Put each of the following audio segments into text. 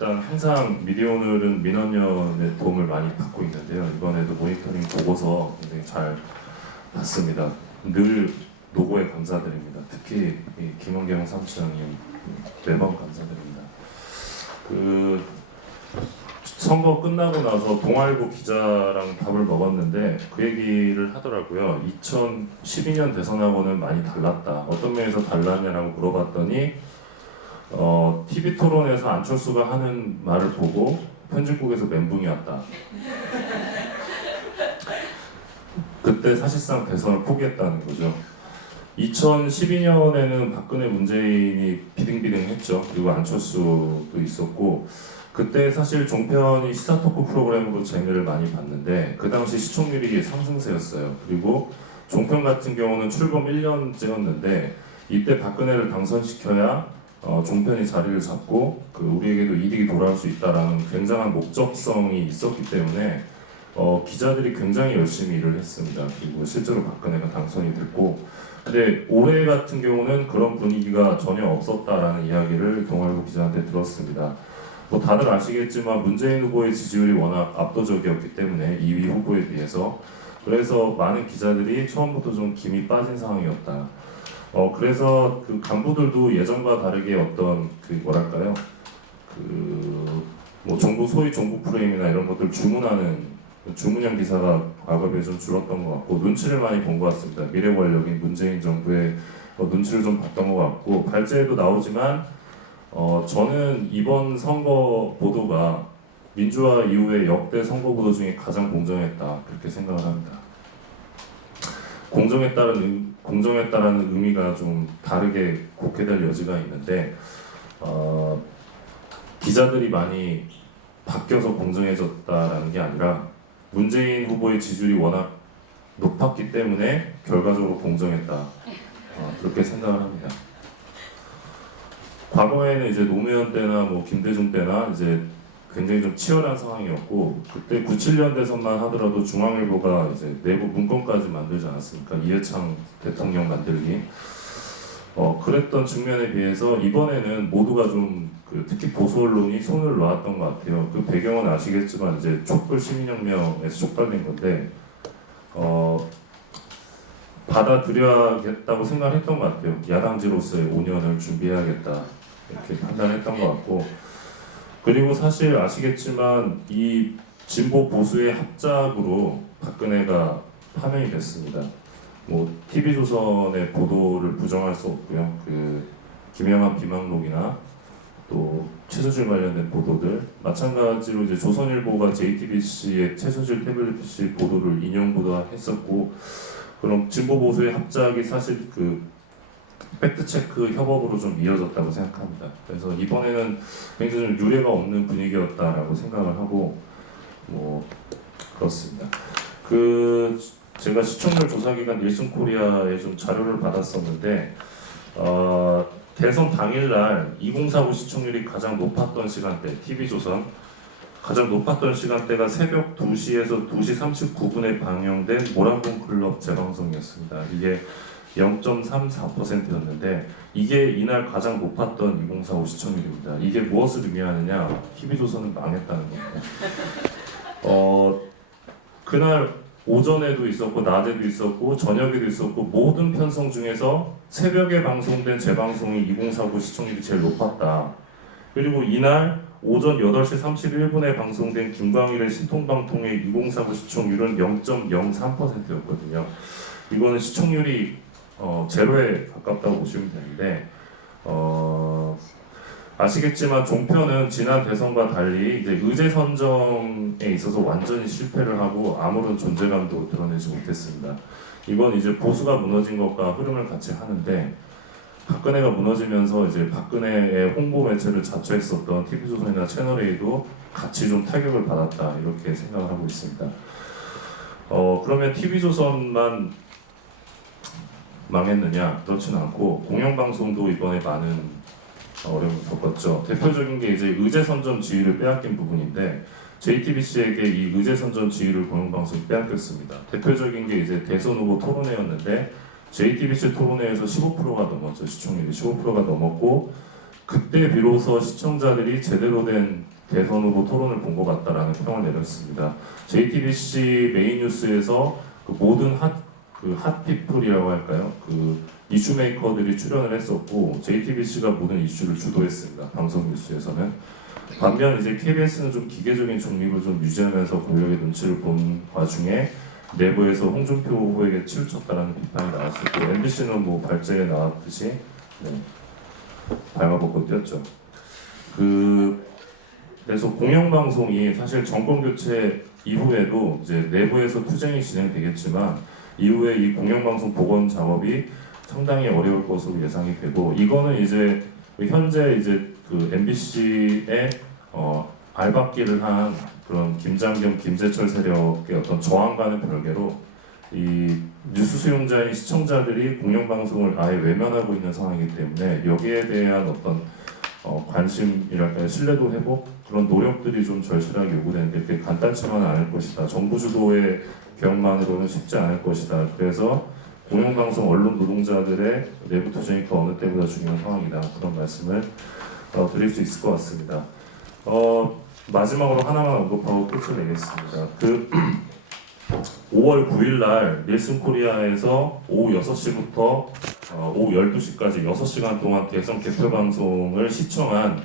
일단 항상 미디어오늘은 민원연의 도움을 많이 받고 있는데요. 이번에도 모니터링 보고서 굉장히 잘 봤습니다. 늘 노고에 감사드립니다. 특히 이 김원경 사무처장님 매번 감사드립니다. 그 선거 끝나고 나서 동아일보 기자랑 밥을 먹었는데 그 얘기를 하더라고요. 2012년 대선하고는 많이 달랐다. 어떤 면에서 달랐냐라고 물어봤더니 TV 토론에서 안철수가 하는 말을 보고 편집국에서 멘붕이 왔다. 그때 사실상 대선을 포기했다는 거죠. 2012년에는 박근혜 문재인이 비등비등했죠. 그리고 안철수도 있었고 그때 사실 종편이 시사 토크 프로그램으로 재미를 많이 봤는데 그 당시 시청률이 상승세였어요. 그리고 종편 같은 경우는 출범 1년째였는데 이때 박근혜를 당선시켜야 종편이 자리를 잡고 우리에게도 이득이 돌아올 수 있다라는 굉장한 목적성이 있었기 때문에 기자들이 굉장히 열심히 일을 했습니다. 그리고 실제로 박근혜가 당선이 됐고 근데 올해 같은 경우는 그런 분위기가 전혀 없었다라는 이야기를 동아일보 기자한테 들었습니다. 뭐 다들 아시겠지만 문재인 후보의 지지율이 워낙 압도적이었기 때문에 2위 후보에 비해서 그래서 많은 기자들이 처음부터 좀 김이 빠진 상황이었다. 그래서 그 간부들도 예전과 다르게 어떤 뭐랄까요 뭐 정부 소위 정부 프레임이나 이런 것들 주문형 기사가 과거에 비해 좀 줄었던 것 같고 눈치를 많이 본 것 같습니다. 미래 권력인 문재인 정부의 눈치를 좀 봤던 것 같고 발제에도 나오지만 저는 이번 선거 보도가 민주화 이후의 역대 선거 보도 중에 가장 공정했다 그렇게 생각을 합니다. 공정했다라는 의미가 좀 다르게 곡해될 여지가 있는데 기자들이 많이 바뀌어서 공정해졌다라는 게 아니라 문재인 후보의 지지율이 워낙 높았기 때문에 결과적으로 공정했다 그렇게 생각을 합니다. 과거에는 이제 노무현 때나 뭐 김대중 때나 이제 굉장히 좀 치열한 상황이었고 그때 97년 대선만 하더라도 중앙일보가 이제 내부 문건까지 만들지 않았습니까? 이해창 대통령 만들기. 그랬던 측면에 비해서 이번에는 모두가 좀 특히 보수 언론이 손을 놓았던 것 같아요. 그 배경은 아시겠지만 이제 촛불 시민혁명에서 촉발된 건데 받아들여야겠다고 생각했던 것 같아요. 야당지로서의 5년을 준비해야겠다 이렇게 판단했던 것 같고 그리고 사실 아시겠지만 이 진보 보수의 합작으로 박근혜가 파면이 됐습니다. 뭐 TV조선의 보도를 부정할 수 없고요. 김영한 비망록이나 또 최순실 관련된 보도들 마찬가지로 이제 조선일보가 JTBC의 최순실 태블릿 보도를 인용 보도했었고 그럼 진보 보수의 합작이 사실 팩트체크 협업으로 좀 이어졌다고 생각합니다. 그래서 이번에는 굉장히 좀 유례가 없는 분위기였다라고 생각을 하고 뭐 그렇습니다. 제가 시청률 조사기관 닐슨코리아에 좀 자료를 받았었는데 대선 당일날 2049 시청률이 가장 높았던 시간대 TV조선 가장 높았던 시간대가 새벽 2시에서 2시 39분에 방영된 모란봉 클럽 재방송이었습니다. 이게 0.34%였는데 이게 이날 가장 높았던 2045 시청률입니다. 이게 무엇을 의미하느냐? TV조선은 망했다는 겁니다. 그날 오전에도 있었고 낮에도 있었고 저녁에도 있었고 모든 편성 중에서 새벽에 방송된 재방송이 2049 시청률이 제일 높았다. 그리고 이날 오전 8시 31분에 방송된 김광일의 신통방통의 2049 시청률은 0.03%였거든요. 이거는 시청률이 제로에 가깝다고 보시면 되는데 아시겠지만 종편은 지난 대선과 달리 이제 의제 선정에 있어서 완전히 실패를 하고 아무런 존재감도 드러내지 못했습니다. 이건 이제 보수가 무너진 것과 흐름을 같이 하는데 박근혜가 무너지면서 이제 박근혜의 홍보 매체를 자처했었던 TV조선이나 채널A도 같이 좀 타격을 받았다 이렇게 생각을 하고 있습니다. 그러면 TV조선만 망했느냐? 그렇지는 않고 공영방송도 이번에 많은 어려움을 겪었죠. 대표적인 게 이제 의제 선점 지위를 빼앗긴 부분인데 JTBC에게 이 의제 선점 지위를 공영방송이 빼앗겼습니다. 대표적인 게 이제 대선 후보 토론회였는데 JTBC 토론회에서 15%가 넘었죠. 시청률이 15%가 넘었고 그때 비로소 시청자들이 제대로 된 대선 후보 토론을 본 것 같다라는 평을 내렸습니다. JTBC 메인 뉴스에서 그 모든 핫피플이라고 할까요? 그 이슈 메이커들이 출연을 했었고 JTBC가 모든 이슈를 주도했습니다. 방송 뉴스에서는. 반면 이제 KBS는 좀 기계적인 중립을 좀 유지하면서 권력의 눈치를 본 와중에 내부에서 홍준표 후보에게 치우쳤다라는 비판이 나왔었고 MBC는 뭐 발제에 나왔듯이 발가벗고 뛰었죠. 그래서 공영방송이 사실 정권 교체 이후에도 이제 내부에서 투쟁이 진행되겠지만 이후에 이 공영방송 복원 작업이 상당히 어려울 것으로 예상이 되고 이거는 이제 현재 이제 그 MBC의 알박기를 한 그런 김장겸, 김재철 세력의 어떤 저항과는 별개로 이 뉴스 수용자인 시청자들이 공영방송을 아예 외면하고 있는 상황이기 때문에 여기에 대한 어떤 관심이랄까요, 신뢰도 회복 그런 노력들이 좀 절실하게 요구되는데 그게 간단치만은 않을 것이다. 정부 주도의 개혁만으로는 쉽지 않을 것이다. 그래서 공영방송 언론 노동자들의 내부 투쟁이 그 어느 때보다 중요한 상황이다. 그런 말씀을 드릴 수 있을 것 같습니다. 마지막으로 하나만 언급하고 끝을 내겠습니다. 5월 9일 날 닐슨 코리아에서 오후 6시부터 오후 12시까지 6시간 동안 대선 개표 방송을 시청한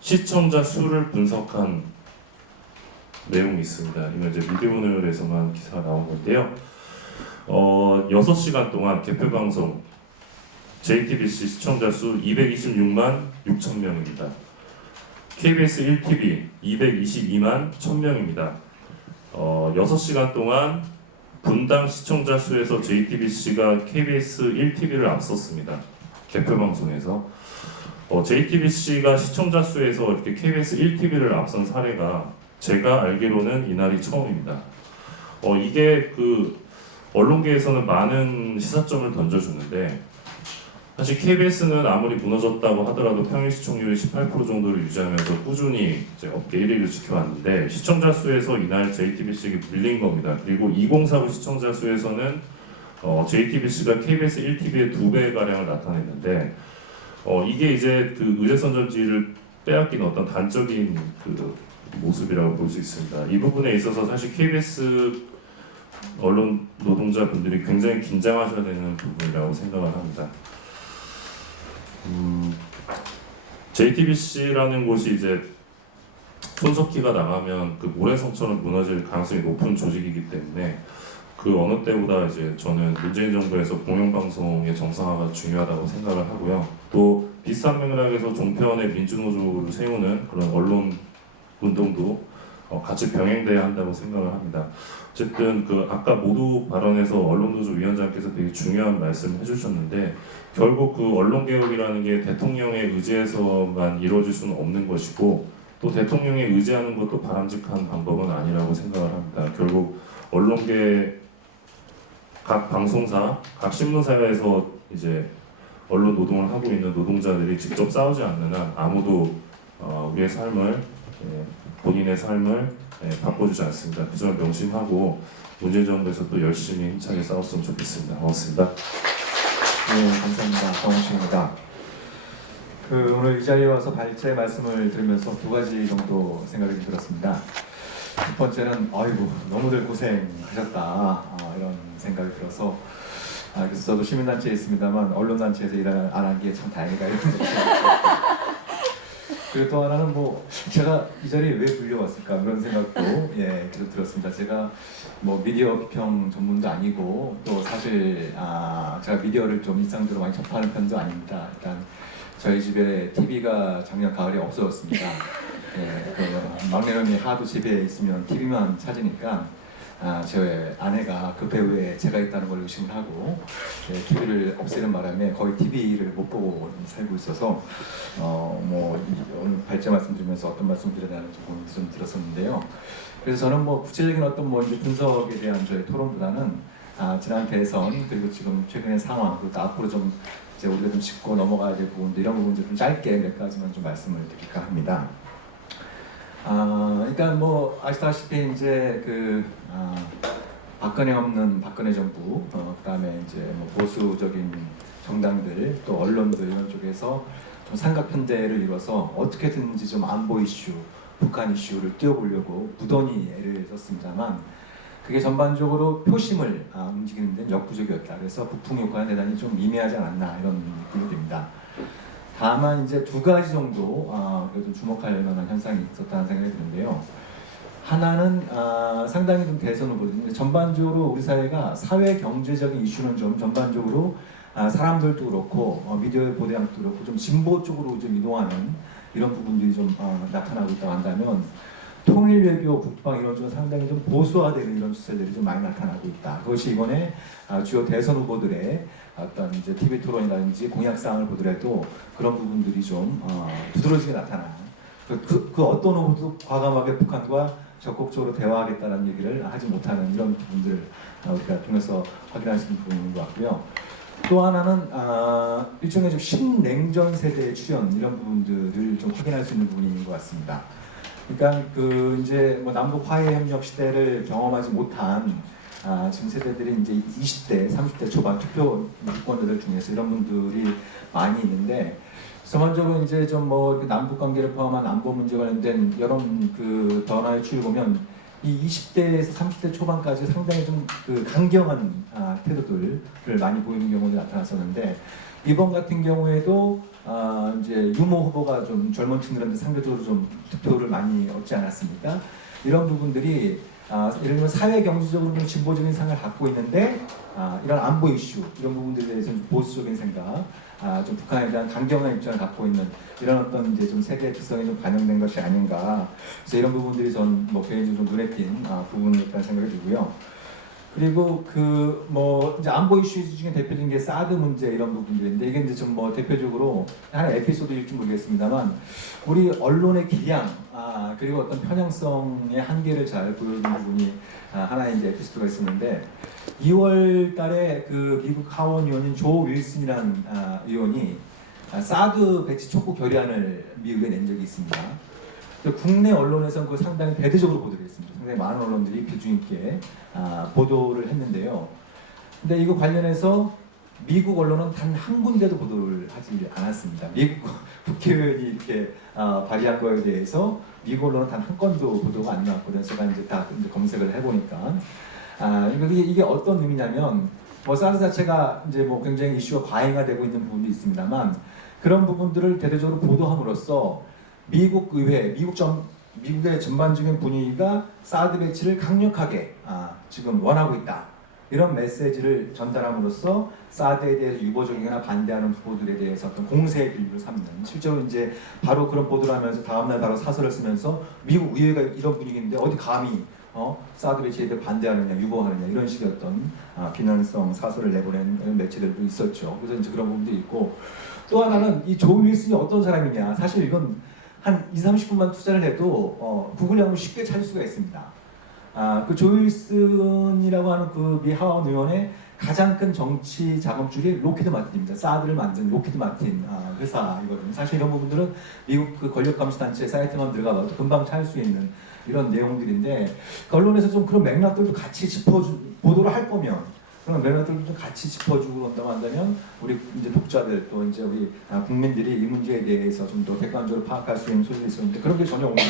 시청자 수를 분석한 내용이 있습니다. 이건 이제 미디어오늘에서만 기사가 나온 건데요. 6시간 동안 개표 방송 JTBC 시청자 수 226만 6천 명입니다. KBS 1TV 222만 1000명입니다. 6시간 동안 분당 시청자 수에서 JTBC가 KBS 1TV를 앞섰습니다. 개표 방송에서 JTBC가 시청자 수에서 이렇게 KBS 1TV를 앞선 사례가 제가 알기로는 이날이 처음입니다. 이게 그 언론계에서는 많은 시사점을 던져주는데 사실 KBS는 아무리 무너졌다고 하더라도 평일 시청률이 18% 정도를 유지하면서 꾸준히 이제 업계 1위를 지켜왔는데 시청자 수에서 이날 JTBC에게 밀린 겁니다. 그리고 2049 시청자 수에서는 JTBC가 KBS 1TV의 2배 가량을 나타냈는데 이게 이제 그 의제선전지를 빼앗긴 어떤 단적인 그 모습이라고 볼 수 있습니다. 이 부분에 있어서 사실 KBS 언론 노동자분들이 굉장히 긴장하셔야 되는 부분이라고 생각을 합니다. JTBC라는 곳이 이제 손석희가 나가면 그 모래성처럼 무너질 가능성이 높은 조직이기 때문에 그 어느 때보다 이제 저는 문재인 정부에서 공영방송의 정상화가 중요하다고 생각을 하고요. 또 비슷한 맥락에서 종편의 민주노조를 세우는 그런 언론 운동도 같이 병행돼야 한다고 생각을 합니다. 어쨌든 그 아까 모두 발언에서 언론노조 위원장께서 되게 중요한 말씀을 해주셨는데 결국 그 언론개혁이라는 게 대통령의 의지에서만 이루어질 수는 없는 것이고 또 대통령이 의지하는 것도 바람직한 방법은 아니라고 생각을 합니다. 결국 언론계 각 방송사, 각 신문사에서 이제 언론 노동을 하고 있는 노동자들이 직접 싸우지 않는 한 아무도 우리의 삶을 본인의 삶을 바꿔주지 않습니다. 그 점을 명심하고 문재인 정부에서 또 열심히 힘차게 싸웠으면 좋겠습니다. 고맙습니다. 네, 감사합니다. 정홍식입니다. 오늘 이 자리에 와서 발제 말씀을 들으면서 두 가지 정도 생각이 들었습니다. 첫 번째는 아이고 너무들 고생하셨다 이런 생각이 들어서 그래서 저도 시민단체에 있습니다만 언론단체에서 일 안 한 게 참 다행이다 이런 생각이 들었습니다. 그리고 또 하나는 뭐 제가 이 자리에 왜 불려왔을까 그런 생각도 계속 들었습니다. 제가 뭐 미디어 비평 전문도 아니고 또 사실 제가 미디어를 좀 일상적으로 많이 접하는 편도 아닙니다. 일단 저희 집에 TV가 작년 가을에 없어졌습니다. 그 막내놈이 하도 집에 있으면 TV만 찾으니까 제 아내가 급해 왜 제가 있다는 걸 의심을 하고 TV를 없애는 바람에 거의 TV를 못 보고 살고 있어서 뭐 오늘 발제 말씀드리면서 어떤 말씀 드려야 하는지 고민이 좀 들었었는데요. 그래서 저는 뭐 구체적인 어떤 뭐 이제 분석에 대한 저희 토론보다는 지난 대선 그리고 지금 최근의 상황 그리고 또 앞으로 좀 이제 우리가 좀 짚고 넘어가야 될 부분들 이런 부분들 좀 짧게 몇 가지만 좀 말씀을 드릴까 합니다. 일단 뭐 아시다시피 이제 박근혜 없는 박근혜 정부, 그다음에 이제 뭐 보수적인 정당들 또 언론들 이런 쪽에서 좀 삼각편대를 이뤄서 어떻게든지 좀 안보 이슈, 북한 이슈를 띄워보려고 무던히 애를 썼습니다만 그게 전반적으로 표심을 움직이는 데는 역부족이었다. 그래서 북풍 효과는 대단히 좀 미미하지 않았나 이런 느낌이 듭니다. 다만 이제 두 가지 정도 그래도 주목할 만한 현상이 있었다는 생각이 드는데요. 하나는 상당히 좀 대선 후보들, 전반적으로 우리 사회가 사회 경제적인 이슈는 좀 전반적으로 사람들도 그렇고 미디어의 보도량도 그렇고 좀 진보 쪽으로 좀 이동하는 이런 부분들이 좀 나타나고 있다고 한다면 통일 외교, 국방 이런 쪽 상당히 좀 보수화되는 이런 추세들이 좀 많이 나타나고 있다. 그것이 이번에 주요 대선 후보들의 어떤 이제 TV 토론이라든지 공약 사항을 보더라도 그런 부분들이 좀 두드러지게 나타나는 그 어떤 후보도 과감하게 북한과 적극적으로 대화하겠다는 얘기를 하지 못하는 이런 부분들을 우리가 통해서 확인할 수 있는 부분인 것 같고요. 또 하나는 일종의 좀 신냉전 세대의 출현 이런 부분들을 좀 확인할 수 있는 부분인 것 같습니다. 그러니까 그 이제 뭐 남북 화해 협력 시대를 경험하지 못한 지금 세대들이 이제 20대, 30대 초반 투표 유권자들 중에서 이런 분들이 많이 있는데 전반적으로 이제 좀 뭐 남북 관계를 포함한 안보 문제 관련된 여론 그 변화의 추이를 보면 이 20대에서 30대 초반까지 상당히 좀 그 강경한 태도들을 많이 보이는 경우도 나타났었는데 이번 같은 경우에도 이제 유모 후보가 좀 젊은 층들한테 상대적으로 좀 득표를 많이 얻지 않았습니까? 이런 부분들이 예를 들면 사회 경제적으로 좀 진보적인 생각을 갖고 있는데 이런 안보 이슈 이런 부분들에 대해서 좀 보수적인 생각, 좀 북한에 대한 강경한 입장을 갖고 있는 이런 어떤 이제 좀 세대 특성이 좀 반영된 것이 아닌가. 그래서 이런 부분들이 전 뭐 개인적으로 좀 눈에 띈 부분이었다는 생각이 들고요. 그리고 그 뭐 이제 안보 이슈 중에 대표적인 게 사드 문제 이런 부분들인데 이게 이제 좀 뭐 대표적으로 하나 에피소드일지 모르겠습니다만 우리 언론의 기량 그리고 어떤 편향성의 한계를 잘 보여주는 부분이 하나의 이제 에피소드가 있었는데 2월 달에 그 미국 하원 의원인 조 윌슨이라는 의원이 사드 배치 촉구 결의안을 미국에 낸 적이 있습니다. 국내 언론에서는 그걸 상당히 대대적으로 보도를 했습니다. 상당히 많은 언론들이 비중 있게 보도를 했는데요. 근데 이거 관련해서 미국 언론은 단 한 군데도 보도를 하지 않았습니다. 미국 국회의원이 이렇게 발의한 거에 대해서 미국 언론은 단 한 건도 보도가 안 나왔거든요. 제가 이제 다 이제 검색을 해보니까 이게 어떤 의미냐면 뭐 사드 자체가 이제 뭐 굉장히 이슈가 과잉화되고 있는 부분도 있습니다만 그런 부분들을 대대적으로 보도함으로써 미국 의회, 미국의 전반적인 분위기가 사드 배치를 강력하게 지금 원하고 있다. 이런 메시지를 전달함으로써 사드에 대해서 유보적이거나 반대하는 후보들에 대해서 어떤 공세의 빌미로 삼는 실제로 이제 바로 그런 보도를 하면서 다음날 바로 사설을 쓰면서 미국 의회가 이런 분위기인데 어디 감히 사드 배치에 대해 반대하느냐 유보하느냐 이런 식의 어떤 비난성 사설을 내보낸 이런 매체들도 있었죠. 그래서 이제 그런 부분도 있고 또 하나는 이 조 윌슨이 어떤 사람이냐 사실 이건 한 20-30분만 투자를 해도 구글에 하면 쉽게 찾을 수가 있습니다. 그 조 윌슨이라고 하는 그 미 하원 의원의 가장 큰 정치 자금줄이 로키드 마틴입니다. 사드를 만든 로키드 마틴 회사이거든요. 사실 이런 부분들은 미국 그 권력 감시 단체 사이트만 들어가봐도 금방 찾을 수 있는 이런 내용들인데 그 언론에서 좀 그런 맥락들도 같이 보도를 할 거면 그런 맥락들도 좀 같이 짚어주고 온다고 한다면 우리 이제 독자들 또 이제 우리 국민들이 이 문제에 대해서 좀 더 객관적으로 파악할 수 있는 소질이 있었는데 그런 게 전혀 없는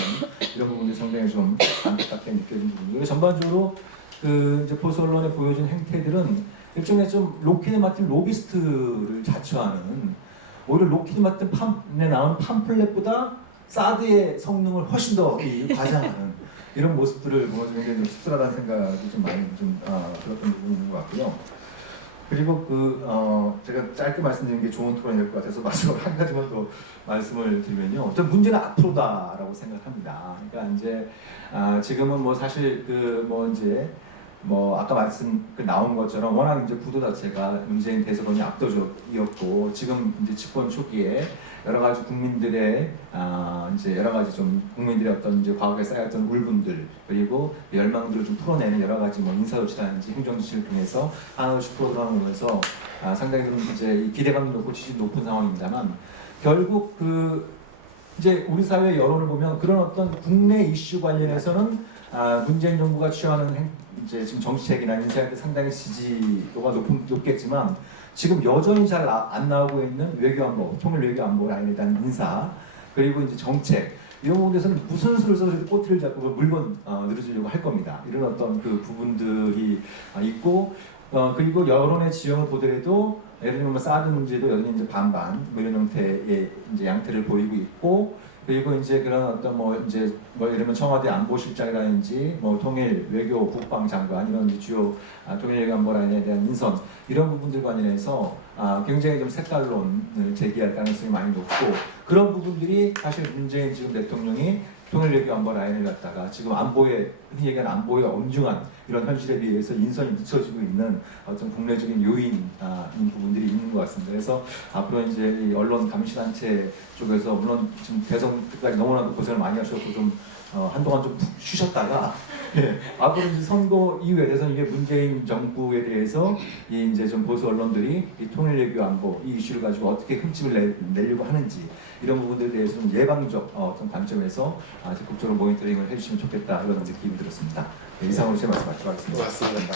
이런 부분들이 상당히 좀 안타깝게 느껴지는 부분이고 전반적으로 그 이제 보수 언론에 보여준 행태들은 일종의 좀 로키드 마틴 로비스트를 자처하는 오히려 로키드 마틴에 나온 팜플렛보다 사드의 성능을 훨씬 더 과장하는 이런 모습들을 보면서 굉장히 좀 씁쓸하다는 생각이 좀 많이 좀 들었던 부분인 것 같고요. 그리고 제가 짧게 말씀드리는 게 좋은 토론이 될 것 같아서 마지막으로 한 가지만 더 말씀을 드리면요. 저 문제는 앞으로다라고 생각합니다. 그러니까 이제 지금은 뭐 사실 아까 나온 것처럼 워낙 이제 구도 자체가 문재인 대선론이 압도적이었고 지금 이제 집권 초기에 여러 가지 국민들의 이제 여러 가지 좀 국민들의 어떤 이제 과거에 쌓였던 울분들 그리고 열망들을 좀 풀어내는 여러 가지 뭐 인사조치라든지 행정지시를 통해서 하나씩 풀어나가면서 상당히 좀 이제 이 기대감도 높고 지지도 높은 상황입니다만 결국 이제 우리 사회 여론을 보면 그런 어떤 국내 이슈 관련해서는 문재인 정부가 취하는 이제 지금 정치책이나 인사에 상당히 지지도가 높겠지만 지금 여전히 잘 안 나오고 있는 외교안보, 통일 외교안보 라인에 대한 인사, 그리고 이제 정책 이런 부분에서는 무슨 수를 써서 꼬투리를 잡고 그 물건 늘어지려고 할 겁니다. 이런 어떤 그 부분들이 있고 그리고 여론의 지형을 보더라도 예를 들면 사드 문제도 여전히 이제 반반 뭐 이런 형태의 이제 양태를 보이고 있고 그리고 이제 그런 어떤 뭐 예를 들면 청와대 안보실장이라든지 뭐 통일 외교 국방장관 이런 이제 주요 통일 외교안보 라인에 대한 인선 이런 부분들 관련해서 굉장히 좀 색깔론을 제기할 가능성이 많이 높고 그런 부분들이 사실 문재인 지금 대통령이 통일 외교안보 라인을 갖다가 지금 안보에 흔히 얘기하는 안보의 엄중한 이런 현실에 비해서 인선이 늦춰지고 있는 어떤 국내적인 요인인 부분들이 있는 것 같습니다. 그래서 앞으로 이제 이 언론 감시단체 쪽에서 물론 지금 대선 때까지 너무나도 고생을 많이 하셨고 좀 한동안 좀 푹 쉬셨다가 앞으로 이제 선거 이후에 대해서 이게 문재인 정부에 대해서 이제 좀 보수 언론들이 이 통일 외교 안보 이 이슈를 가지고 어떻게 흠집을 내려고 하는지 이런 부분들에 대해서 좀 예방적 어떤 관점에서 적극적으로 모니터링을 해주시면 좋겠다 이런 느낌이 들었습니다. 이상으로 제 말씀 마치도록 하겠습니다. 고맙습니다.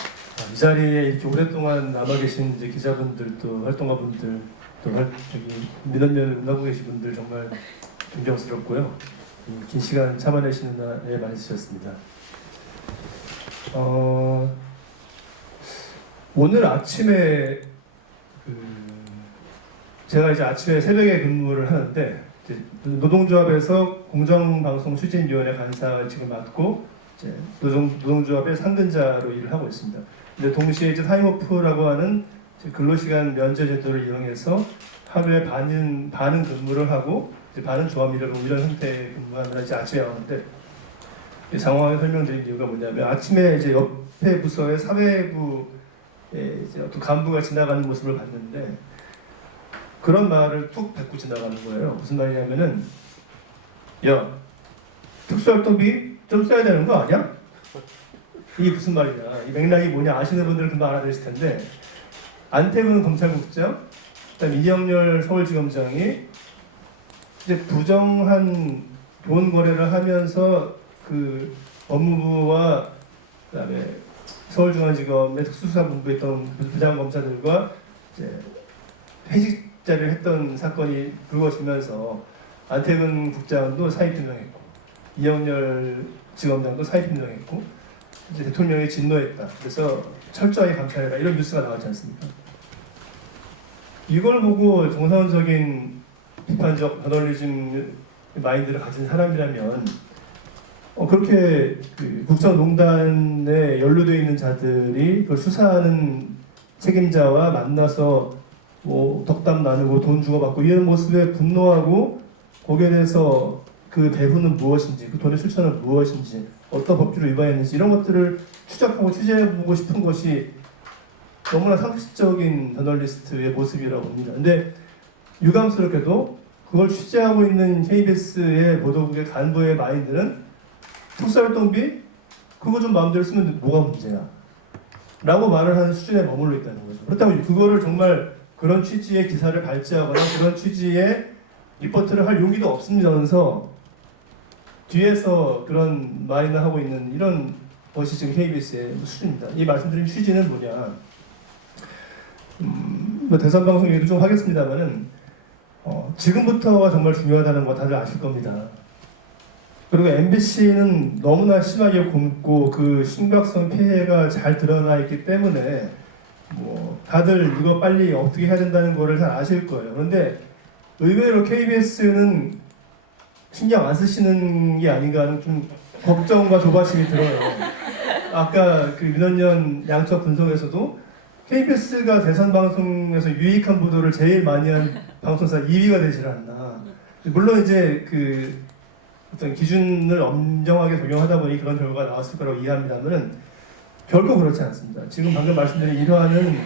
이 자리에 이렇게 오랫동안 남아 계신 이제 기자분들 또 활동가분들 또 저기 민원연을 하고 계신 분들 정말 존경스럽고요. 긴 시간 참아내시는 날에 많이 쓰셨습니다. 오늘 아침에 제가 이제 아침에 새벽에 근무를 하는데 이제 노동조합에서 공정방송 추진위원회 간사를 지금 맡고 이제 노동조합의 상근자로 일을 하고 있습니다. 근데 동시에 이제 타임오프라고 하는 근로시간 면제 제도를 이용해서 하루에 반은 근무를 하고 이제 반은 조합 일을 하고 이런 형태의 근무하느라 이제 아침에 왔는데 상황을 설명드린 이유가 뭐냐면 아침에 이제 옆에 부서의 사회부에 이제 어떤 간부가 지나가는 모습을 봤는데 그런 말을 툭 뱉고 지나가는 거예요. 무슨 말이냐면은 야 특수활동비 좀 써야 되는 거 아니야? 이게 무슨 말이냐? 이 맥락이 뭐냐 아시는 분들은 금방 알아들으실 텐데 안태근 검찰국장, 그다음 이영렬 서울지검장이 이제 부정한 돈 거래를 하면서 그 업무부와 그다음에 서울중앙지검의 특수수사본부에 있던 부장검사들과 이제 회식자를 했던 사건이 불거지면서 안태근 국장도 사의 표명했고 이영렬 지검장도 사의 표명했고 이제 대통령이 진노했다. 그래서 철저하게 감찰해라 이런 뉴스가 나왔지 않습니까? 이걸 보고 정상적인 비판적 저널리즘 마인드를 가진 사람이라면 그렇게 그 국정농단에 연루되어 있는 자들이 그걸 수사하는 책임자와 만나서 뭐 덕담 나누고 돈 주고받고 이런 모습에 분노하고 거기에 대해서 그 배후는 무엇인지 그 돈의 실천은 무엇인지 어떤 법규를 위반했는지 이런 것들을 추적하고 취재해보고 싶은 것이 너무나 상식적인 저널리스트의 모습이라고 봅니다. 근데 유감스럽게도 그걸 취재하고 있는 KBS의 보도국의 간부의 마인드는 특수활동비? 그거 좀 마음대로 쓰면 뭐가 문제야? 라고 말을 하는 수준에 머물러 있다는 거죠. 그렇다면 그거를 정말 그런 취지의 기사를 발제하거나 그런 취지의 리포트를 할 용기도 없으면서 뒤에서 그런 말이나 하고 있는 이런 것이 지금 KBS의 수준입니다. 이 말씀드린 취지는 뭐냐? 뭐 대선 방송 얘기도 좀 하겠습니다만은 지금부터가 정말 중요하다는 거 다들 아실 겁니다. 그리고 MBC는 너무나 심하게 굶고 그 심각성 피해가 잘 드러나 있기 때문에 뭐 다들 이거 빨리 어떻게 해야 된다는 거를 잘 아실 거예요. 그런데 의외로 KBS는 신경 안 쓰시는 게 아닌가 하는 좀 걱정과 조바심이 들어요. 아까 그 민원연 양쪽 분석에서도 KBS가 대선 방송에서 유익한 보도를 제일 많이 한 방송사 2위가 되질 않나. 물론 이제 그 어떤 기준을 엄정하게 적용하다 보니 그런 결과가 나왔을 거라고 이해합니다만 결코 그렇지 않습니다. 지금 방금 말씀드린 일화는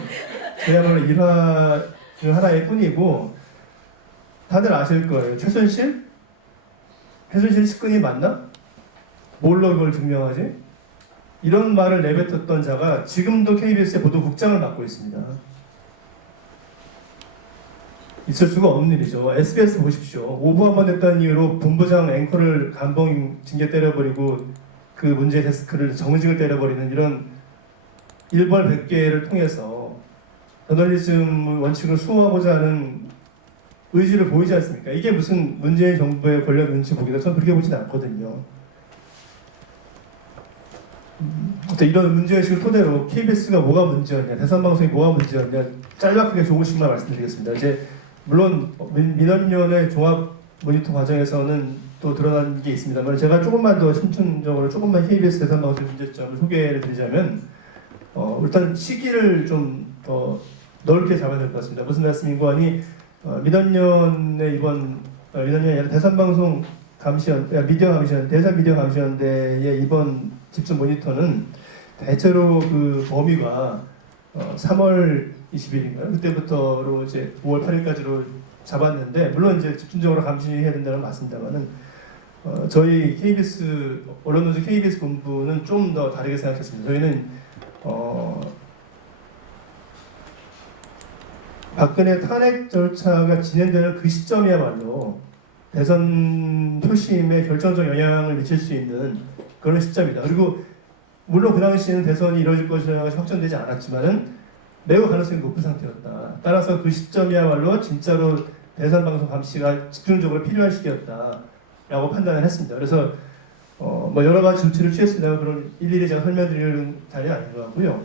그야말로 일화 중 하나일 뿐이고 다들 아실 거예요. 최순실 측근이 맞나? 뭘로 그걸 증명하지? 이런 말을 내뱉었던 자가 지금도 KBS의 보도국장을 맡고 있습니다. 있을 수가 없는 일이죠. SBS 보십시오. 오보 한 번 됐다는 이유로 본부장 앵커를 감봉 징계 때려버리고 그 문제 데스크를 정직을 때려버리는 이런 일벌백계를 통해서 저널리즘 원칙을 수호하고자 하는 의지를 보이지 않습니까? 이게 무슨 문재인 정부의 권력 눈치 보기다 저는 그렇게 보지는 않거든요. 이런 문제의식을 토대로 KBS가 뭐가 문제였냐, 대선방송이 뭐가 문제였냐 짤막하게 조금씩만 말씀드리겠습니다. 이제 물론 민원위원회 종합 모니터 과정에서는 또 드러난 게 있습니다만 제가 조금만 더 심층적으로 조금만 KBS 대선방송 문제점을 소개를 드리자면 일단 시기를 좀 더 넓게 잡아야 될 것 같습니다. 무슨 말씀인고 하니 민원위원회 이번 민원위원회 아니라 대선방송 감시원, 미디어 감시원, 대선 미디어 감시원대의 이번 집중 모니터는 대체로 그 범위가 3월 20일인가요? 그때부터로 이제 5월 8일까지로 잡았는데 물론 이제 집중적으로 감시해야 된다는 건 맞습니다만은 저희 KBS 언론노조 KBS 본부는 좀 더 다르게 생각했습니다. 저희는 박근혜 탄핵 절차가 진행되는 그 시점이야말로 대선 표심에 결정적 영향을 미칠 수 있는 그런 시점이다. 그리고 물론 그 당시에는 대선이 이루어질 것이라고 확정되지 않았지만은 매우 가능성이 높은 상태였다. 따라서 그 시점이야말로 진짜로 대선 방송 감시가 집중적으로 필요한 시기였다라고 판단을 했습니다. 그래서 뭐 여러 가지 조치를 취했습니다. 그런 일일이 제가 설명드리는 자리는 아닌 것 같고요.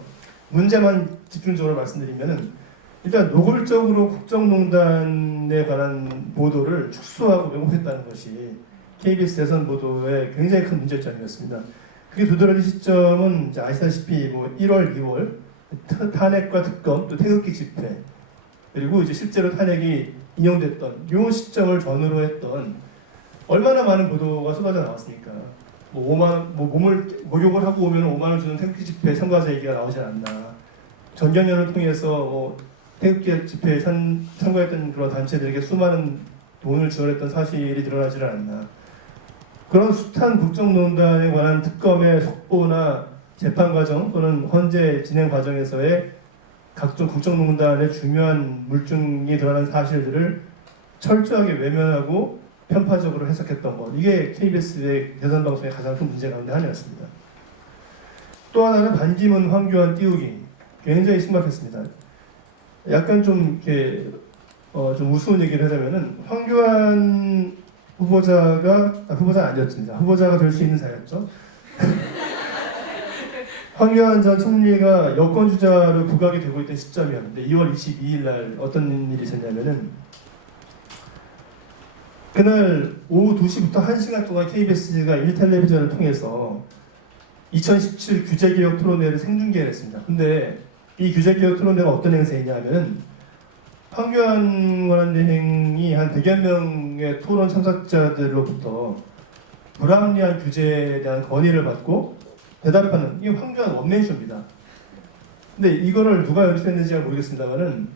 문제만 집중적으로 말씀드리면은 일단 노골적으로 국정농단에 관한 보도를 축소하고 왜곡했다는 것이 KBS 대선 보도의 굉장히 큰 문제점이었습니다. 그게 두드러진 시점은 이제 아시다시피 뭐 1월, 2월 탄핵과 특검 또 태극기 집회 그리고 이제 실제로 탄핵이 인용됐던 이 시점을 전후로 했던 얼마나 많은 보도가 쏟아져 나왔으니까 뭐 5만 뭐 몸을 목욕을 하고 오면 5만 원 주는 태극기 집회 참가자 얘기가 나오지 않나 전경련을 통해서 태극기 집회에 참가했던 그런 단체들에게 수많은 돈을 지원했던 사실이 드러나지를 않나. 그런 숱한 국정농단에 관한 특검의 속보나 재판 과정 또는 헌재 진행 과정에서의 각종 국정농단의 중요한 물증이 드러난 사실들을 철저하게 외면하고 편파적으로 해석했던 것. 이게 KBS의 대선 방송의 가장 큰 문제 가운데 하나였습니다. 또 하나는 반기문, 황교안 띄우기. 굉장히 심각했습니다. 약간 좀 이렇게 좀 우스운 얘기를 하자면은 황교안 후보자가 아니었습니다. 후보자가 될 수 있는 자였죠. 황교안 전 총리가 여권 주자로 부각이 되고 있던 시점이었는데 2월 22일 날 어떤 일이 있었냐면은 그날 오후 2시부터 1시간 동안 KBS가 1텔레비전을 통해서 2017 규제개혁 토론회를 생중계를 했습니다. 근데 이 규제개혁 토론회가 어떤 행사이냐면 황교안 권한대행이 한 100여 명의 토론 참석자들로부터 불합리한 규제에 대한 건의를 받고 대답하는 이 황교안 원맨쇼입니다. 근데 이거를 누가 연출했는지 모르겠습니다만은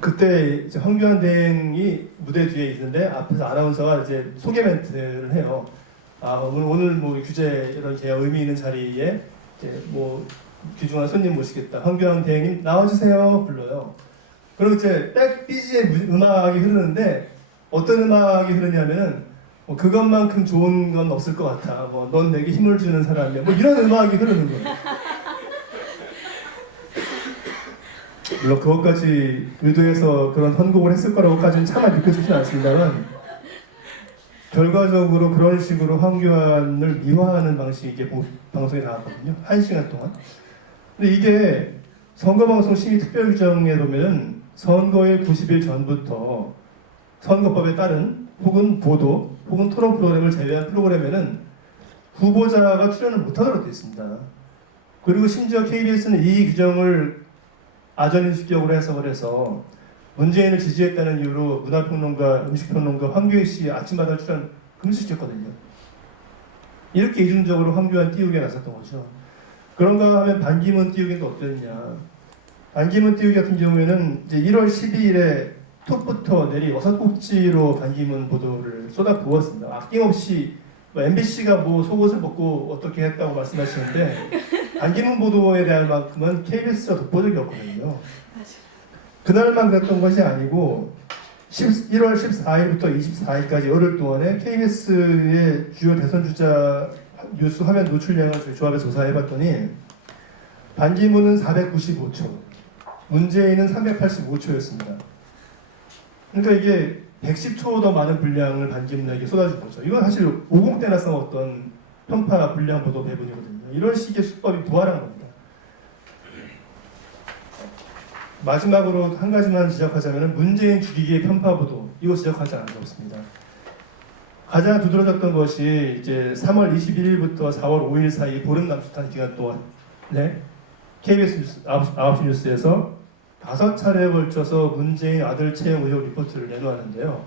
그때 이제 황교안 대행이 무대 뒤에 있는데 앞에서 아나운서가 이제 소개 멘트를 해요. 오늘 뭐 규제 이런 제 의미 있는 자리에 이제 뭐 귀중한 손님 모시겠다. 황교안 대행님 나와주세요 불러요. 그리고 이제 백 BGM 음악이 흐르는데 어떤 음악이 흐르냐면은 뭐 그것만큼 좋은 건 없을 것 같아. 뭐 넌 내게 힘을 주는 사람이야. 뭐 이런 음악이 흐르는 거예요. 물론 그것까지 의도해서 그런 선곡을 했을 거라고까지는 차마 느껴지진 않습니다만 결과적으로 그런 식으로 황교안을 미화하는 방식의 방송이 나왔거든요. 1시간 동안. 근데 이게 선거방송 심의 특별규정에 보면 선거일 90일 전부터 선거법에 따른 혹은 보도 혹은 토론 프로그램을 제외한 프로그램에는 후보자가 출연을 못하도록 되어 있습니다. 그리고 심지어 KBS는 이 규정을 아전인수격으로 해석을 해서 문재인을 지지했다는 이유로 문화평론가, 음식평론가 황교익 씨 아침마다 출연 금지시켰거든요. 이렇게 이중적으로 황교안 띄우기에 나섰던 거죠. 그런가 하면 반기문 띄우기가 어땠냐. 반기문 띄우기 같은 경우에는 이제 1월 12일에 톡부터 내리 6꼭지로 반기문 보도를 쏟아부었습니다. 아낌없이 뭐 MBC가 뭐 속옷을 벗고 어떻게 했다고 말씀하시는데 반기문 보도에 대한 만큼은 KBS가 독보적이었거든요. 그날만 그랬던 것이 아니고 1월 14일부터 24일까지 열흘 동안에 KBS의 주요 대선 주자 뉴스 화면 노출량을 저희 조합에 조사해봤더니 반기문은 495초, 문재인은 385초였습니다. 그러니까 이게 110초 더 많은 분량을 반기문에게 쏟아준 거죠. 이건 사실 50 때나 써왔던 편파 분량 보도 배분이거든요. 이런 식의 수법이 부활한 겁니다. 마지막으로 한 가지만 지적하자면 문재인 죽이기의 편파 보도 이거 지적하지 않을 수 없습니다. 가장 두드러졌던 것이 이제 3월 21일부터 4월 5일 사이 보름 남짓한 기간 동안 KBS 뉴스, 9시 뉴스에서 5차례에 걸쳐서 문재인 아들 채용 의혹 리포트를 내놓았는데요.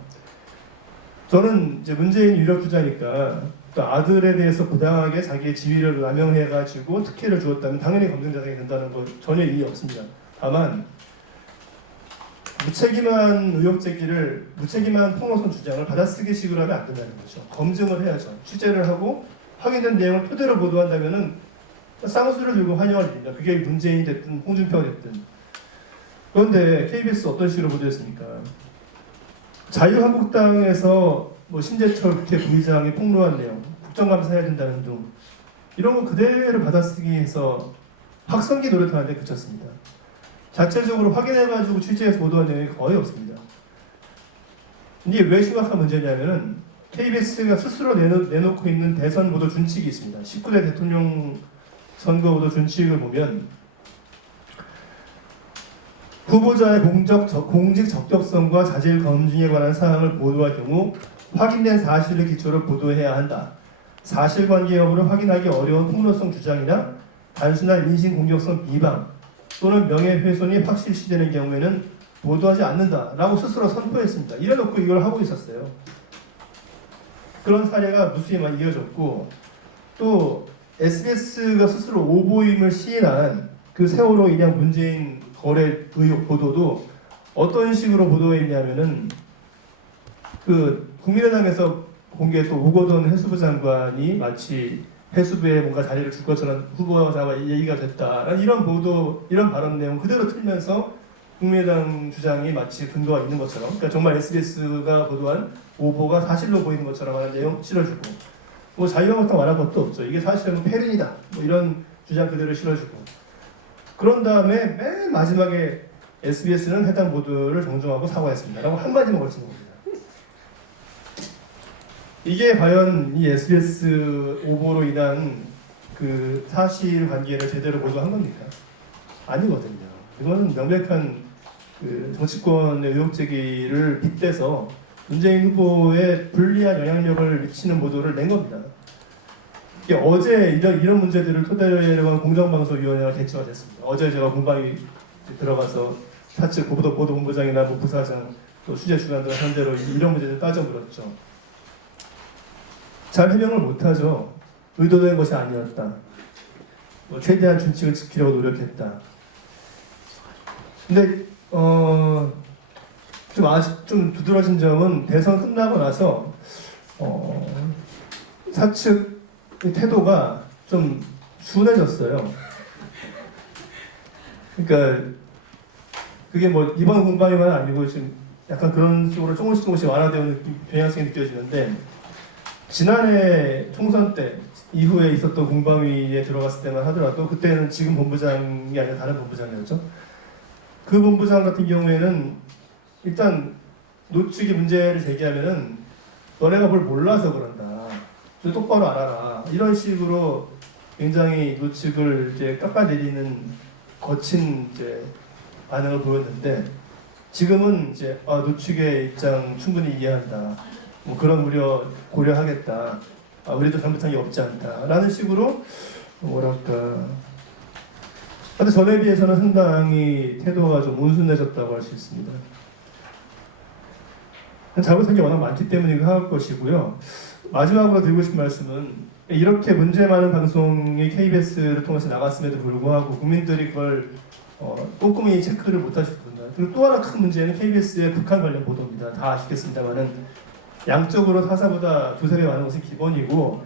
저는 이제 문재인 유력 주자니까 또 아들에 대해서 부당하게 자기의 지위를 남용해가지고 특혜를 주었다면 당연히 검증 대상이 된다는 거 전혀 이의 없습니다. 다만 무책임한 의혹 제기를 무책임한 폭로선 주장을 받아쓰기식으로 하면 안 된다는 거죠. 검증을 해야죠. 취재를 하고 확인된 내용을 토대로 보도한다면은 쌍수를 들고 환영할 일입니다. 그게 문재인이 됐든 홍준표가 됐든. 그런데 KBS 어떤 식으로 보도했습니까? 자유한국당에서 뭐 신재철 국회 부의장이 폭로한 내용, 국정감사해야 된다는 등 이런 거 그대로 받아쓰기해서 확성기 노릇하는 데 그쳤습니다. 자체적으로 확인해가지고 취재해서 보도한 내용이 거의 없습니다. 이게 왜 심각한 문제냐면은 KBS가 스스로 내놓고 있는 대선 보도 준칙이 있습니다. 19대 대통령 선거 보도 준칙을 보면 후보자의 공직 적격성과 자질 검증에 관한 사항을 보도할 경우 확인된 사실을 기초로 보도해야 한다. 사실관계 여부를 확인하기 어려운 폭로성 주장이나 단순한 인신공격성 비방 또는 명예훼손이 확실시되는 경우에는 보도하지 않는다라고 스스로 선포했습니다. 이래놓고 이걸 하고 있었어요. 그런 사례가 무수히 많이 이어졌고 또 SBS가 스스로 오보임을 시인한 그 세월호 인양 문재인 거래 의혹 보도도 어떤 식으로 보도했냐면은 그 국민의당에서 공개했던 오거돈 해수부 장관이 마치 해수부에 뭔가 자리를 줄 것처럼 후보자와 얘기가 됐다. 이런 보도, 이런 발언 내용 그대로 틀면서 국민의당 주장이 마치 근거가 있는 것처럼, 그러니까 정말 SBS가 보도한 오보가 사실로 보이는 것처럼 하는 내용 실어주고, 뭐 자유한국당 말할 것도 없죠. 이게 사실은 패륜이다. 뭐 이런 주장 그대로 실어주고. 그런 다음에 맨 마지막에 SBS는 해당 보도를 정정하고 사과했습니다. 라고 한마디만 걸치는 겁니다. 이게 과연 이 SBS 오보로 인한 그 사실관계를 제대로 보도한 겁니까? 아니거든요. 이거는 명백한 그 정치권의 의혹 제기를 빗대서 문재인 후보에 불리한 영향력을 미치는 보도를 낸 겁니다. 이게 어제 이런 문제들을 토대로 한 공정방송위원회가 개최가 됐습니다. 어제 제가 공방에 들어가서 사측 보도본부장이나 뭐 부사장 또 취재 주관들 상대로 이런 문제를 따져물었죠. 잘 해명을 못하죠. 의도된 것이 아니었다. 뭐 최대한 준칙을 지키려고 노력했다. 근데 좀 두드러진 점은 대선 끝나고 나서 사측 태도가 좀 순해졌어요. 그러니까 그게 뭐 이번 공방에만 아니고 지금 약간 그런 식으로 조금씩 완화되는 경향성이 느껴지는데 지난해 총선 때 이후에 있었던 공방위에 들어갔을 때만 하더라도 그때는 지금 본부장이 아니라 다른 본부장이었죠. 그 본부장 같은 경우에는 일단 노측이 문제를 제기하면은 너네가 뭘 몰라서 그런다. 좀 똑바로 알아라. 이런 식으로 굉장히 노측을 이제 깎아내리는 거친 이제 반응을 보였는데 지금은 이제 노측의 입장 충분히 이해한다. 뭐 그런 우려 고려하겠다. 우리도 잘못한 게 없지 않다라는 식으로 뭐랄까. 근데 전에 비해서는 상당히 태도가 좀 온순해졌다고 할 수 있습니다. 잘못한 게 워낙 많기 때문에 할 것이고요. 마지막으로 드리고 싶은 말씀은 이렇게 문제 많은 방송이 KBS를 통해서 나갔음에도 불구하고 국민들이 그걸 꼼꼼히 체크를 못하셨습니다. 그리고 또 하나 큰 문제는 KBS의 북한 관련 보도입니다. 다 아시겠습니다만은 양적으로 타사보다 두세 배 많은 것은 기본이고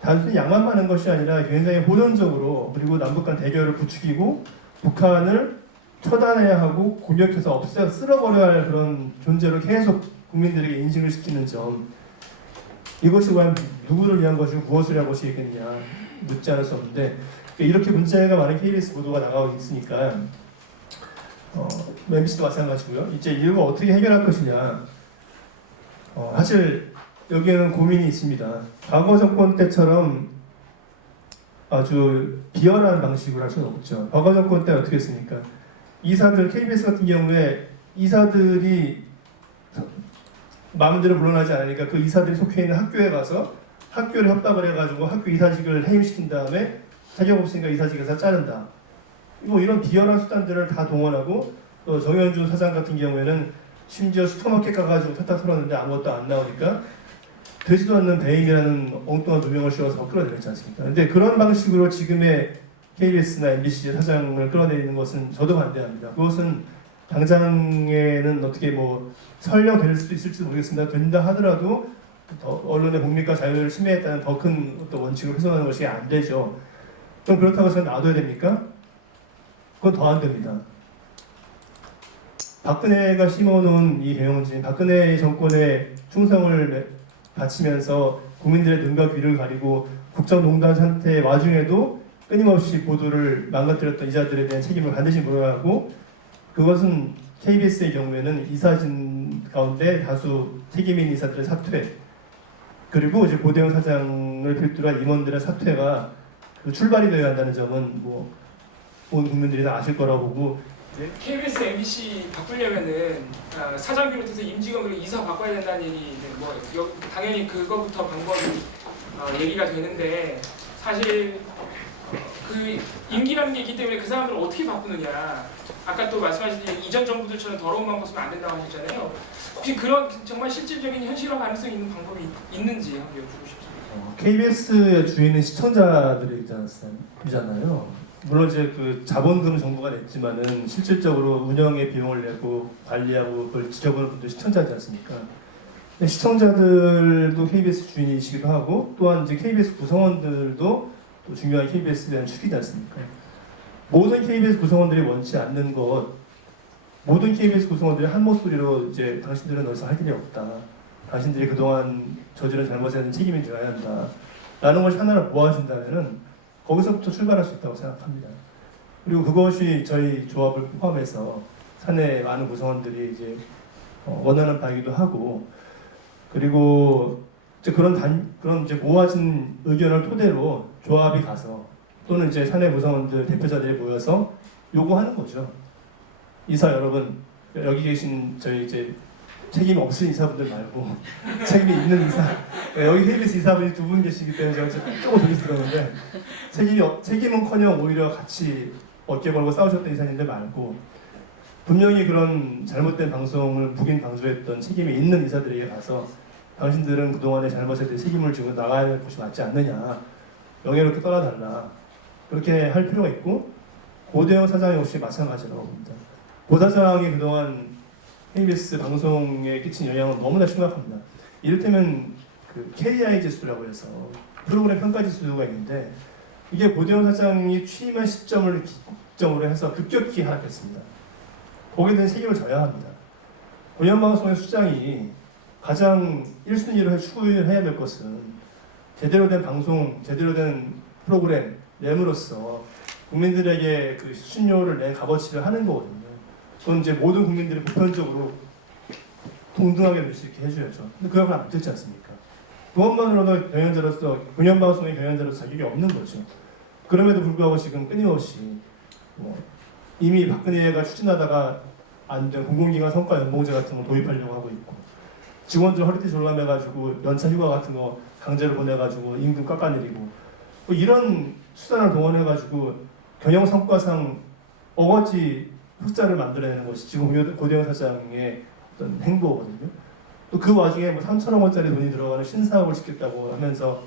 단순히 양만 많은 것이 아니라 굉장히 호전적으로 그리고 남북 간 대결을 부추기고 북한을 처단해야 하고 공격해서 쓸어버려야 할 그런 존재로 계속 국민들에게 인식을 시키는 점 이것이 과연 누구를 위한 것이고 무엇을 위한 것이겠냐 묻지 않을 수 없는데 이렇게 문제가 많은 KBS 보도가 나가고 있으니까 MBC도 마찬가지고요. 이제 이걸 어떻게 해결할 것이냐. 사실 여기에는 고민이 있습니다. 과거 정권 때처럼 아주 비열한 방식으로 할 수는 없죠. 과거 정권 때 어떻게 했습니까? 이사들, KBS 같은 경우에 이사들이 마음대로 물러나지 않으니까 그 이사들이 속해 있는 학교에 가서 학교를 협박을 해가지고 학교 이사직을 해임시킨 다음에 자격 없으니까 이사직에서 자른다. 뭐 이런 비열한 수단들을 다 동원하고 또 정현준 사장 같은 경우에는 심지어 슈퍼마켓 가가지고 탁탁 털었는데 아무것도 안 나오니까 되지도 않는 배임이라는 엉뚱한 누명을 씌워서 끌어내렸지 않습니까? 근데 그런 방식으로 지금의 KBS나 MBC 사장을 끌어내리는 것은 저도 반대합니다. 그것은 당장에는 어떻게 뭐 설령 될 수 있을지 모르겠습니다. 된다 하더라도 언론의 공익과 자유를 침해했다는 더 큰 어떤 원칙을 훼손하는 것이 안 되죠. 그럼 그렇다고 해서 놔둬야 됩니까? 그건 더 안 됩니다. 박근혜가 심어놓은 이 경영진, 박근혜 정권의 충성을 바치면서 국민들의 눈과 귀를 가리고 국정농단 상태 와중에도 끊임없이 보도를 망가뜨렸던 이사들에 대한 책임을 반드시 물어야 하고, 그것은 KBS의 경우에는 이사진 가운데 다수 책임인 이사들의 사퇴, 그리고 이제 고대영 사장을 필두로 한 임원들의 사퇴가 그 출발이 되어야 한다는 점은 뭐 온 국민들이 다 아실 거라고 보고, KBS, MBC 바꾸려면은 사장 비롯해서 임직원 그리고 이사 바꿔야 된다는 얘기, 뭐 당연히 그거부터 방법이 얘기가 되는데, 사실 그 임기라는 게 있기 때문에 그 사람들을 어떻게 바꾸느냐. 아까 또 말씀하신 이전 정부들처럼 더러운 방법 쓰면 안 된다고 하셨잖아요. 혹시 그런 정말 실질적인 현실화 가능성이 있는 방법이 있는지 한번 여쭈고 싶습니다. KBS의 주인은 시청자들이잖아요. 물론 이제 그 자본금 정부가 냈지만은 실질적으로 운영에 비용을 내고 관리하고 그걸 지켜보는 분들 시청자지 않습니까? 근데 시청자들도 KBS 주인이시기도 하고, 또한 이제 KBS 구성원들도 또 중요한 KBS에 대한 축이지 않습니까? 모든 KBS 구성원들이 원치 않는 것, 모든 KBS 구성원들이 한 목소리로 이제 당신들은 더 이상 할 일이 없다, 당신들이 그동안 저지른 잘못에 대한 책임을 져야 한다 라는 것이 하나를 모아진다면은 거기서부터 출발할 수 있다고 생각합니다. 그리고 그것이 저희 조합을 포함해서 사내 많은 구성원들이 이제 원하는 바이기도 하고, 그리고 이제 그런 이제 모아진 의견을 토대로 조합이 가서 또는 이제 사내 구성원들 대표자들이 모여서 요구하는 거죠. 이사 여러분, 여기 계신 저희 이제 책임 없은 이사분들 말고 책임이 있는 이사, 여기 KBS 이사분이 2분 계시기 때문에 제가 조금 조심스러운데, 책임은커녕 오히려 같이 어깨 걸고 싸우셨던 이사님들 말고 분명히 그런 잘못된 방송을 묵인 방조했던 책임이 있는 이사들에게 가서 당신들은 그동안의 잘못에 대해 책임을 지고 나가야 할 것이 맞지 않느냐, 명예롭게 떠나달라, 그렇게 할 필요가 있고, 고대영 사장 역시 마찬가지라고 봅니다. 고 사장이 그동안 KBS 방송에 끼친 영향은 너무나 심각합니다. 이를테면 그 KI 지수라고 해서 프로그램 평가 지수가 있는데, 이게 고대영 사장이 취임한 시점을 기점으로 해서 급격히 하락했습니다. 거기에 대한 책임을 져야 합니다. 공영방송의 수장이 가장 1순위로 추구해야 될 것은 제대로 된 방송, 제대로 된 프로그램 내므로써 국민들에게 그 수신료를 낸 값어치를 하는 거거든요. 그건 이제 모든 국민들이 보편적으로 동등하게 될 수 있게 해줘야죠. 근데 그 역할을 안 됐지 않습니까? 그것만으로도 경영자로서, 공영방송의 경영자로서 자격이 없는 거죠. 그럼에도 불구하고 지금 끊임없이 이미 박근혜가 추진하다가 안 된 공공기관 성과 연봉제 같은 거 도입하려고 하고 있고, 직원들 허리띠 졸라매가지고 연차 휴가 같은 거 강제로 보내가지고 임금 깎아내리고, 뭐 이런 수단을 동원해가지고 경영 성과상 어거지 흑자를 만들어내는 것이 지금 고대영 사장의 어떤 행보거든요. 또 그 와중에 뭐 3천억 원짜리 돈이 들어가는 신사업을 짓겠다고 하면서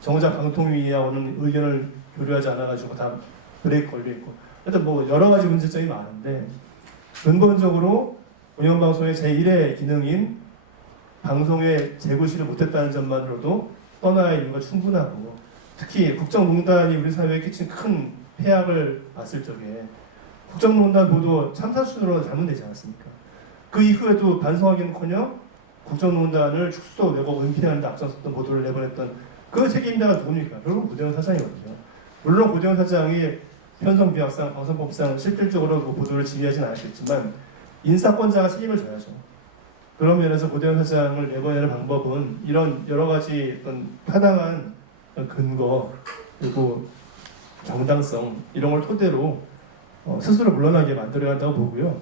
정작 방통위하고는 의견을 교류하지 않아가지고 다 브레이크 걸려 있고, 하여튼 뭐 여러 가지 문제점이 많은데, 근본적으로 공영방송의 제1의 기능인 방송의 재구시를 못했다는 점만으로도 떠나야 할 이유가 충분하고, 특히 국정농단이 우리 사회에 끼친 큰 폐악을 봤을 적에 국정농단 보도 참사 수준으로 잘못되지 않았습니까? 그 이후에도 반성하기는커녕 국정농단을 축소, 왜곡, 은폐하는 데 앞장섰던 보도를 내보냈던 그 책임자가 누굽니까? 결국 고대영 사장이거든요. 물론 고대영 사장이 편성규약상, 방송법상 실질적으로 그 보도를 지휘하지는 않았겠지만 인사권자가 책임을 져야죠. 그런 면에서 고대현 사장을 내보내는 방법은 이런 여러 가지 어떤 타당한 근거 그리고 정당성 이런 걸 토대로 스스로 물러나게 만들어야 한다고 보고요.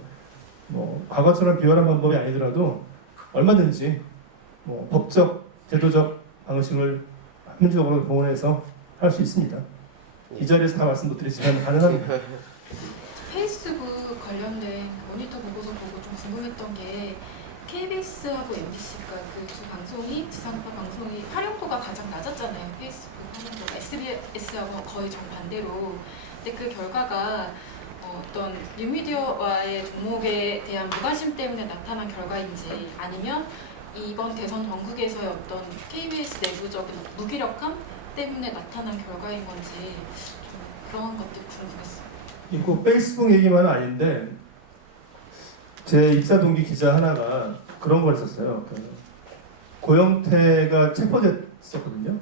뭐 과거처럼 비열한 방법이 아니더라도 얼마든지 뭐 법적, 제도적 방식을 합리적으로 동원해서 할 수 있습니다. 이 자리에서 다 말씀 못 드리지만 가능합니다. 페이스북 관련된 모니터 보고서 보고 좀 궁금했던 게 KBS하고 MBC가 그 두 방송이 지상파 방송이 활용도가 가장 낮았잖아요. 페이스북 활용도가 SBS하고 거의 정반대로. 근데 그 결과가 어떤 뉴미디어와의 종목에 대한 무관심 때문에 나타난 결과인지 아니면 이번 대선 전국에서의 어떤 KBS 내부적인 무기력함 때문에 나타난 결과인 건지 좀 그런 것들이 궁금했어요. 꼭 페이스북 얘기만은 아닌데 제 입사 동기 기자 하나가 그런 걸 썼어요. 고영태가 체포됐었거든요.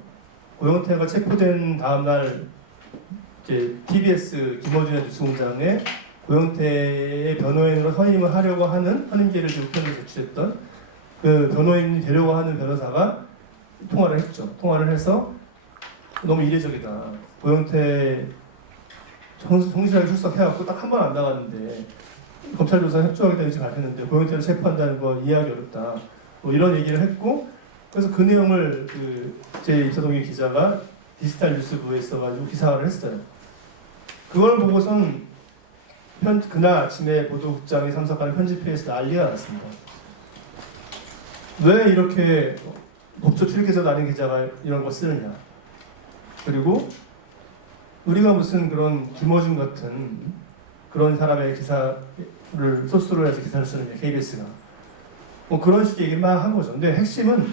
고영태가 체포된 다음 날 이제 TBS 김어준의 뉴스공장에 고영태의 변호인으로 선임을 하려고 하는 선임지를 우편으로 제출했던 그 변호인이 되려고 하는 변호사가 통화를 했죠. 통화를 해서 너무 이례적이다. 고영태 성실하게 출석해갖고 딱 한 번 안 나갔는데 검찰 조사에 협조하겠다는 의지 밝혔는데 고영태를 체포한다는 거 이해하기 어렵다. 뭐 이런 얘기를 했고 그래서 그 내용을 제 입사동의 기자가 디지털 뉴스부에 있어가지고 기사화를 했어요. 그걸 보고선 그날 아침에 보도국장이 참석하는 편집회에서 난리가 났습니다. 왜 이렇게 법조 출입기자도 아닌 기자가 이런 거 쓰느냐. 그리고 우리가 무슨 그런 김어준 같은 그런 사람의 기사를 소스로 해서 기사를 쓰느냐, KBS가. 뭐 그런 식의 얘기를 막 한 거죠. 근데 핵심은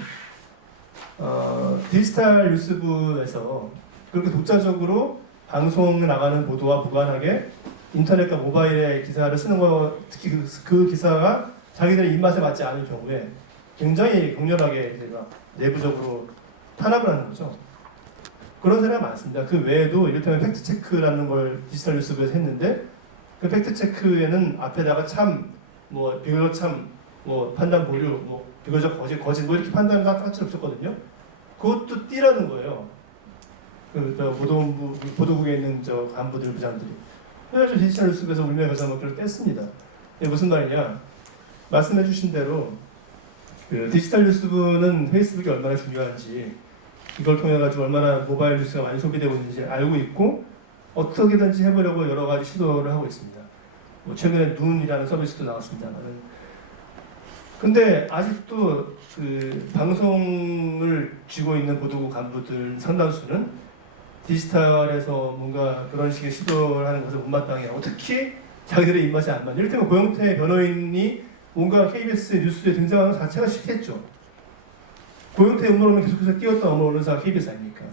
디지털 뉴스부에서 그렇게 독자적으로 방송 나가는 보도와 무관하게 인터넷과 모바일에 기사를 쓰는 거, 특히 그 기사가 자기들의 입맛에 맞지 않을 경우에 굉장히 격렬하게 제가 내부적으로 탄압을 하는 거죠. 그런 사례가 많습니다. 그 외에도 이를테면 팩트체크라는 걸 디지털 뉴스부에서 했는데 그 팩트체크에는 앞에다가 참, 뭐 비교적 참, 뭐 판단 보류, 뭐 비교적 거짓 뭐 이렇게 판단을 다 같이 없었거든요. 그것도 띠라는 거예요. 보도국에 있는 간부들, 부장들이. 그래서 디지털 뉴스부에서 울며 겨자 먹기를 뗐습니다. 이게 무슨 말이냐? 말씀해주신 대로 디지털 뉴스부는 페이스북이 얼마나 중요한지 이걸 통해 가지고 얼마나 모바일 뉴스가 많이 소비되고 있는지 알고 있고 어떻게든지 해보려고 여러 가지 시도를 하고 있습니다. 뭐 최근에 눈이라는 서비스도 나왔습니다만은. 근데 아직도 그 방송을 쥐고 있는 보도국 간부들 상당수는 디지털에서 뭔가 그런 식의 시도를 하는 것을 못마땅해하고 특히 자기들의 입맛에 안 맞는. 이를테면 고영태 변호인이 뭔가 KBS 뉴스에 등장하는 것 자체가 싫겠죠. 고영태 음모론을 계속해서 띄웠던 언론사가 KBS 아닙니까?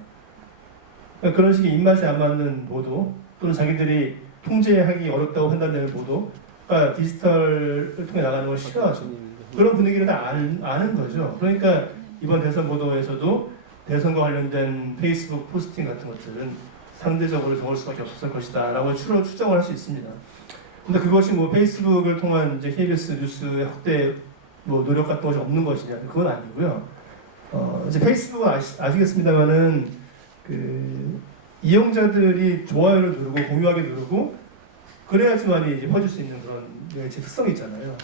그러니까 그런 식의 입맛에 안 맞는 보도 또는 자기들이 통제하기 어렵다고 판단되는 보도가 디지털을 통해 나가는 걸 싫어하죠. 그런 분위기를 다 아는 거죠. 그러니까 이번 대선 보도에서도 대선과 관련된 페이스북 포스팅 같은 것들은 상대적으로 적을 수밖에 없었을 것이다 라고 추정을 할 수 있습니다. 근데 그것이 뭐 페이스북을 통한 이제 KBS 뉴스의 확대 뭐 노력 같은 것이 없는 것이냐, 그건 아니고요. 이제 페이스북은 아시겠습니다만은 그 이용자들이 좋아요를 누르고 공유하기 누르고 그래야지만이 이제 퍼질 수 있는 그런 제 특성이 있잖아요.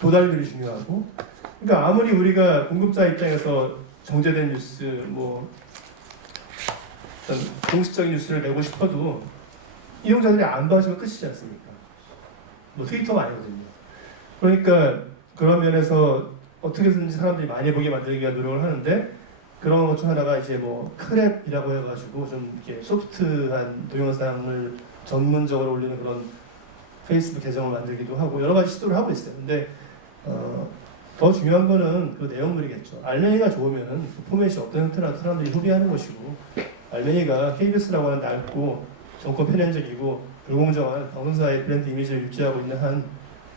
도달률이 중요하고. 그러니까 아무리 우리가 공급자 입장에서 정제된 뉴스, 뭐 어떤 공식적인 뉴스를 내고 싶어도 이용자들이 안 봐주면 끝이지 않습니까? 뭐 트위터가 아니거든요. 그러니까 그런 면에서 어떻게든지 사람들이 많이 보게 만들기 위한 노력을 하는데 그런 것 중 하나가 이제 뭐 크랩이라고 해가지고 좀 이렇게 소프트한 동영상을 전문적으로 올리는 그런 페이스북 계정을 만들기도 하고 여러 가지 시도를 하고 있어요. 근데 더 중요한 거는 그 내용물이겠죠. 알맹이가 좋으면은 그 포맷이 어떤 형태라도 사람들이 소비하는 것이고 알맹이가 KBS라고 하는 낡고 정권 편향적이고 불공정한 방송사의 브랜드 이미지를 유지하고 있는 한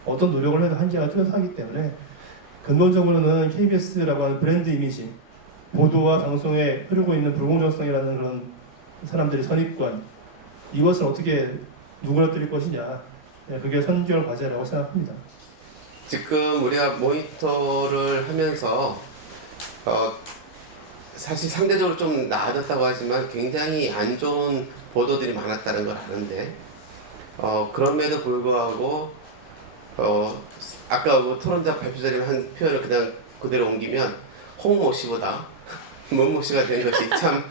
어떤 노력을 해도 한계가 뚜렷하기 때문에 근본적으로는 KBS라고 하는 브랜드 이미지, 보도와 방송에 흐르고 있는 불공정성이라는 그런 사람들의 선입관, 이것을 어떻게 누그러뜨릴 것이냐, 예, 그게 선결 과제라고 생각합니다. 지금 우리가 모니터를 하면서 사실 상대적으로 좀 나아졌다고 하지만 굉장히 안 좋은 보도들이 많았다는 걸 아는데 그럼에도 불구하고 아까 그 토론자 발표 자리에 한 표현을 그냥 그대로 옮기면 홍모 씨보다 문모 씨가 된 것이 참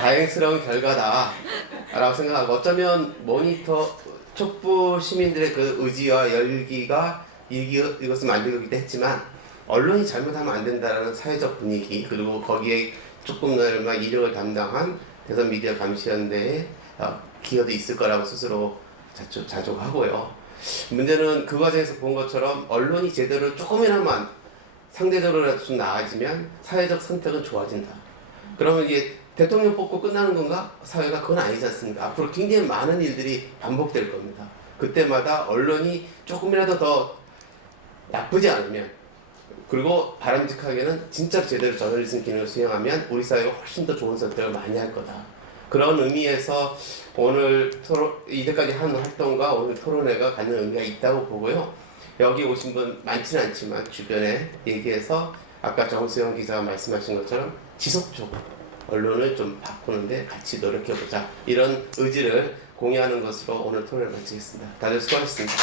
다행스러운 결과다라고 생각하고, 어쩌면 모니터 촛불 시민들의 그 의지와 열기가 이것을 만들기도 했지만 언론이 잘못하면 안 된다라는 사회적 분위기, 그리고 거기에 조금이나마 이력을 담당한 대선 미디어 감시연대의 기여도 있을 거라고 스스로 자족하고요. 문제는 그 과정에서 본 것처럼 언론이 제대로 조금이나마 상대적으로라도 좀 나아지면 사회적 선택은 좋아진다. 그러면 이게 대통령 뽑고 끝나는 건가? 사회가 그건 아니지 않습니까? 앞으로 굉장히 많은 일들이 반복될 겁니다. 그때마다 언론이 조금이라도 더 나쁘지 않으면, 그리고 바람직하게는 진짜 제대로 저널리즘 기능을 수행하면 우리 사회가 훨씬 더 좋은 선택을 많이 할 거다. 그런 의미에서 오늘 이제까지 한 활동과 오늘 토론회가 갖는 의미가 있다고 보고요. 여기 오신 분 많지는 않지만 주변에 얘기해서 아까 정수영 기자가 말씀하신 것처럼 지속적으로 언론을 좀 바꾸는데 같이 노력해보자, 이런 의지를 공유하는 것으로 오늘 토론을 마치겠습니다. 다들 수고하셨습니다.